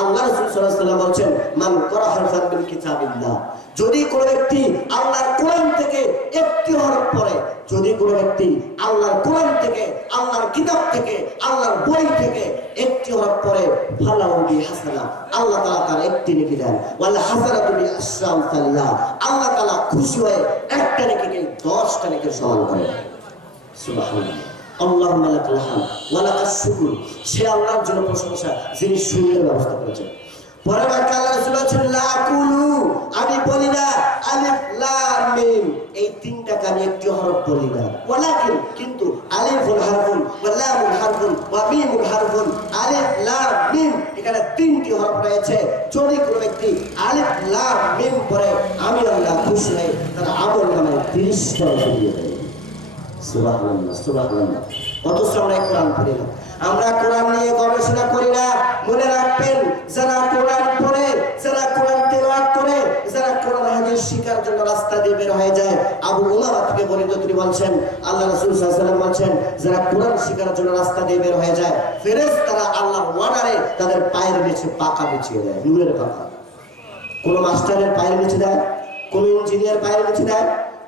আল্লাহ রাসূল সাল্লাল্লাহু আলাইহি ওয়াসাল্লাম মান করা মিন কিতাবিল্লাহ। যদি কোনো ব্যক্তি আল্লাহর কোরআন থেকে একটি হরফ পড়ে, যদি কোনো ব্যক্তি আল্লাহর কোরআন থেকে, আল্লাহর কিতাব থেকে, আল্লাহর বই থেকে একটি হরফ পড়ে ফালাউ বি হাসানা আল্লাহ তাআলা তার একটি নেকি দেন, ওয়াল হাসানাতু বি আল্লাহ তাআলা খুশি হয়ে একটা নেকিকে 10টা নেকির সমান করেন। সুবহানাল্লাহ। আল্লাহুম্মা লাকাল হামদ ওয়া লাকাশ শুকর। সে আল্লাহর জন্য প্রশংসা, যিনি সুন্দর ব্যবস্থা করেছেন। পরের বাক্যে আল্লাহ রাসূল বলেছেন, লা আকুলু আমি বলি না, আলিফ, লাম, মিম এই তিনটাকে আমি একটি হরফ বলি না। ওয়ালাকিন, কিন্তু আলিফুল হারফুন, ওয়া লামুল হারফুন, ওয়া মিমুল হারফুন, আলিফ, লাম, মিম, এখানে তিনটি হরফ রয়েছে। যদি কোনো ব্যক্তি আলিফ, লাম, মিম আমি আল্লাহ খুশি হই তার আমল নামে 30 টাকা দিয়ে দেয়। অথচ আমরা কোরআন পড়ি না। আমরা নিয়ে গবেষণা করি না। মনে রাখবেন, যারা কোরআন পড়ে, যারা কোরআন তেলাওয়াত করে, যারা কোরআন হাদিস শিকার জন্য রাস্তা দিয়ে বের হয়ে যায়, আবু উমামা থেকে বর্ণিত তিনি বলছেন, আল্লাহ রাসূল সাল্লাল্লাহু বলছেন, যারা কোরআন শিকার জন্য রাস্তা দিয়ে বের হয়ে যায়, ফেরেশতারা আল্লাহর ওয়ার্ডারে তাদের পায়ের নিচে পাকা বিছিয়ে দেয়, নূরের পাকা কোন মাস্টারের পায়ের নিচে দেয়, কোন ইঞ্জিনিয়ার পায়ের নিচে দেয়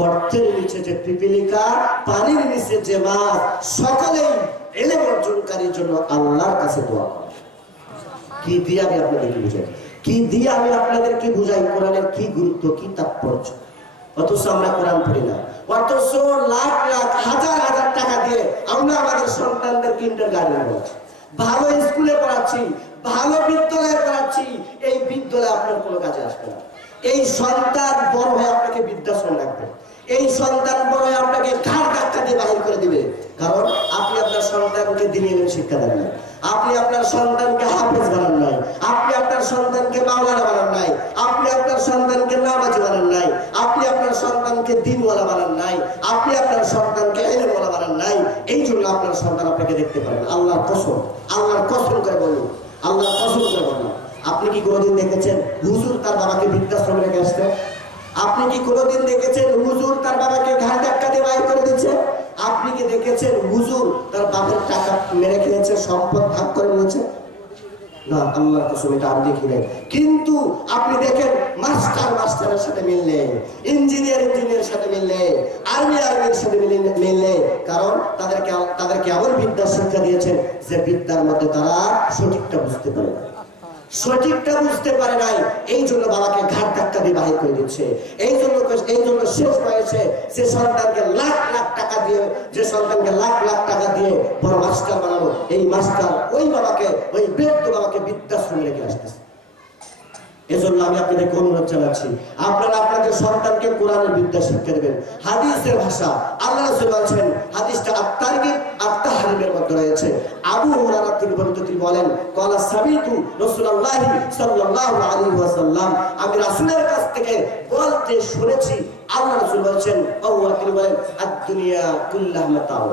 গর্তের নিচে যে পিপিলিকা, পানির নিচে যে মাছ সকলেই এলে অর্জনকারীর জন্য আল্লাহর কাছে দোয়া কি দিয়ে আমি আপনাদেরকে বুঝাই? কি দিয়ে আমি আপনাদেরকে বুঝাই? কোরআনের কি গুরুত্ব, কি তাৎপর্য? অথচ আমরা কোরআন পড়ি না। অথচ লাখ লাখ, হাজার হাজার টাকা দিয়ে আমরা আমাদের সন্তানদের কিন্ডার গার্ডেন পড়াচ্ছি। ভালো স্কুলে পড়াচ্ছি, ভালো বিদ্যালয়ে পড়াচ্ছি, এই বিদ্যালয়ে আপনার কোনো কাজে আসবে না। এই সন্তান বড় হয়ে আপনাকে বৃদ্ধাশ্রম রাখবে। এই সন্তান বড় আপনাকে ঘাড় ধাক্কা দিয়ে বাহির করে দিবে। কারণ আপনি আপনার সন্তানকে দিনের শিক্ষা দেন আপনি আপনার সন্তানকে হাফেজ বানান নাই। আপনি আপনার সন্তানকে মাওলানা বানান নাই। আপনি আপনার সন্তানকে নামাজি বানান নাই। আপনি আপনার সন্তানকে দিনওয়ালা বানান নাই। আপনি আপনার সন্তানকে এলেমওয়ালা বানান নাই। এই জন্য আপনার সন্তান আপনাকে দেখতে পারেন আল্লাহর কসম আল্লাহর কসম করে বলুন। আল্লাহর কসম করে বলুন। আপনি কি কোনোদিন দেখেছেন হুজুর তার বাবাকে বৃদ্ধাশ্রমে রেখে আসতে আপনি কি কোনোদিন দেখেছেন হুজুর কসম এটা দেখি কিন্তু আপনি দেখেন মাস্টার মাস্টারের সাথে মিললে, ইঞ্জিনিয়ার ইঞ্জিনিয়ার সাথে মিললে, আর্মি আর্মির সাথে মিললে, কারণ তাদেরকে তাদেরকে এমন বিদ্যা শিক্ষা দিয়েছেন যে বিদ্যার মধ্যে তারা সঠিকটা বুঝতে পারে না। সঠিকটা বুঝতে পারে নাই, এই জন্য বাবাকে ঘাট ধাক্কা বাহির করে দিচ্ছে। এই জন্য এই জন্য শেষ হয়েছে যে সন্তানকে লাখ লাখ টাকা দিয়ে, যে সন্তানকে লাখ লাখ টাকা দিয়ে বড় মাস্টার বানানো এই মাস্টার ওই বাবাকে, ওই বৃদ্ধ বাবাকে বৃদ্ধাশ্রমে রেখে আসতেছে। এজন্য আমি আপনাদেরকে অনুরোধ জানাচ্ছি, আপনারা আপনাদের সন্তানকে কোরআনের বিদ্যা শিক্ষা দেবেন, হাদিসের ভাষা, আল্লাহ বলেন হাদিসটা আত্মারগিব আত্মাহারিমের মধ্যে রয়েছে। আবু হুরায়রা থেকে বর্ণিত তিনি বলেন ক্বালা সাবিতু রাসূলুল্লাহি সাল্লাল্লাহু আলাইহি ওয়াসাল্লাম। আমি রাসূলের কাছ থেকে বলতে শুনেছি। আল্লাহ রাসূল বলেন আল্লাহ তিনি বলেন, আদ-দুনিয়া কুল্লাহা মাতাউ,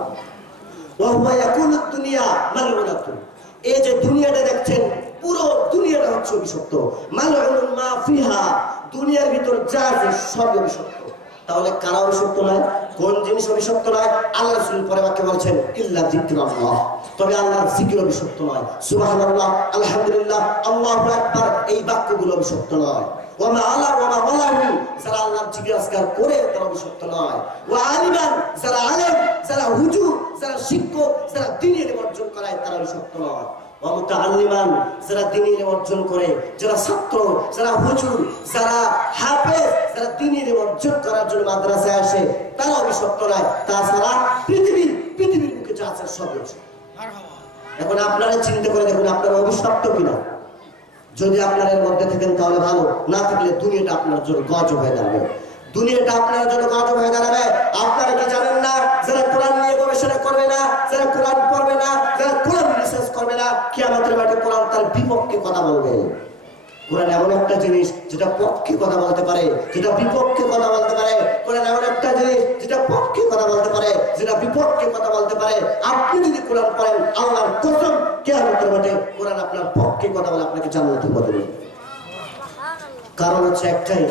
ওয়া হুয়া ইয়াকুলু দুনিয়া মালউনাতুন। এই যে দুনিয়াটা দেখছেন, পুরো দুনিয়াটা হচ্ছে মালউনুন মা ফিহা, দুনিয়ার ভিতর যা আছে সব অভিশপ্ত। তাহলে কারা অভিশপ্ত নয়? কোন জিনিস অভিশপ্ত নয়? আল্লাহ রাসূল পরে বাক্যে বলছেন, ইল্লা যিকরাল্লাহ। তবে আল্লাহর জিকির অভিশপ্ত নয়। সুবহানাল্লাহ, আলহামদুলিল্লাহ, আল্লাহু আকবার, এই বাক্যগুলো অভিশপ্ত নয়। তারা অভিশপ্ত নয়। ওয়া নয়। অভিশপ্ত এখন আপনারা চিন্তা করে দেখুন, আপনারা অভিশপ্ত কিনা? যদি আপনার এর মধ্যে থাকেন তাহলে ভালো, না থাকলে দুনিয়াটা আপনার জন্য গজব হয়ে দাঁড়াবে। দুনিয়াটা আপনার জন্য গজব হয়ে দাঁড়াবে। আপনারা কি জানেন না, যারা কোরআন নিয়ে গবেষণা করবে না, যারা কোরআন পড়বে না, যারা করবে না কি আমাদের মাঠে কোরআন তার বিপক্ষে কথা বলবে। কোরআন এমন একটা জিনিস যেটা পক্ষে কথা বলতে পারে, যেটা বিপক্ষে কথা বলতে পারে। কোরআন এমন একটা জিনিস যেটা পক্ষে কথা বলতে পারে, যেটা বিপক্ষে কথা বলতে পারে। আপনি যদি কোরআন পড়েন, আল্লাহর কসম, কেয়ামতের মাঠে কোরআন আপনার পক্ষে কথা বলে আপনাকে জান্নাতে বদলে কারণ হচ্ছে একটাই